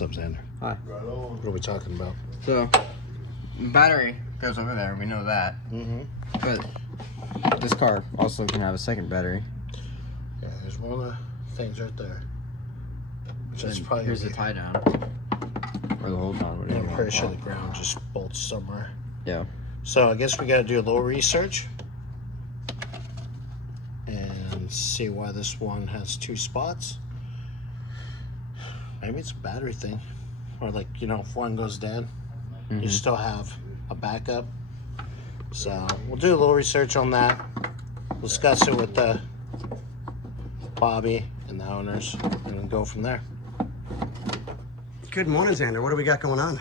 What's up, Xander? Hi. Right on. What are we talking about? So, battery goes over there. We know that. Mm-hmm. But this car also can have a second battery. Yeah, there's one of the things right there. Which is probably here's the tie down. Or the hold down. Whatever I'm you pretty want sure to the call it. ground just bolts somewhere. Yeah. So I guess we got to do a little research and see why this one has 2 spots. Maybe it's a battery thing, or like, you know, if one goes dead, you still have a backup. So we'll do a little research on that, discuss it with Bobby and the owners, and then go from there. Good morning, Xander. What do we got going on?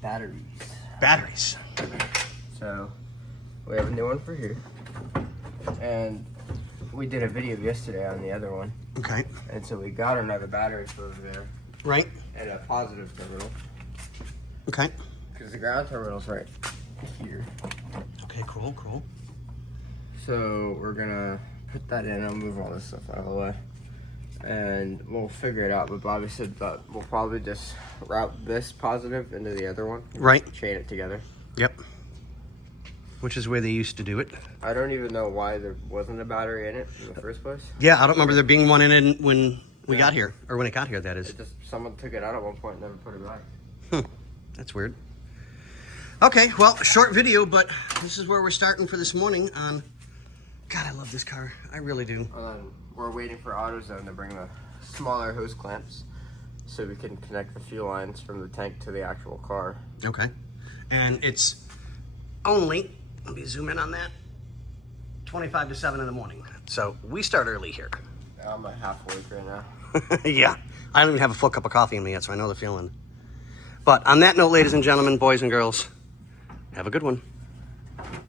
Batteries. Batteries. So, we have a new one for here. And we did a video yesterday on the other one. Okay. And so we got another battery for over there. Right. And a positive terminal. Okay. Because the ground terminal's right here. Okay, cool, cool. So we're gonna put that in. I'll move all this stuff out of the way. And we'll figure it out. But Bobby said that we'll probably just route this positive into the other one. Right. Chain it together. Yep. Which is the way they used to do it. I don't even know why there wasn't a battery in it in the first place. Yeah, I don't remember there being one in it when we got here. Or when it got here, that is. It just, someone took it out at one point and never put it back. That's weird. Okay, well, short video, but this is where we're starting for this morning on... God, I love this car. I really do. And then we're waiting for AutoZone to bring the smaller hose clamps so we can connect the fuel lines from the tank to the actual car. Okay. And it's only, let me zoom in on that, 25 to 7 in the morning. So we start early here. I'm like half awake right now. Yeah. I don't even have a full cup of coffee in me yet, so I know the feeling. But on that note, ladies and gentlemen, boys and girls, have a good one.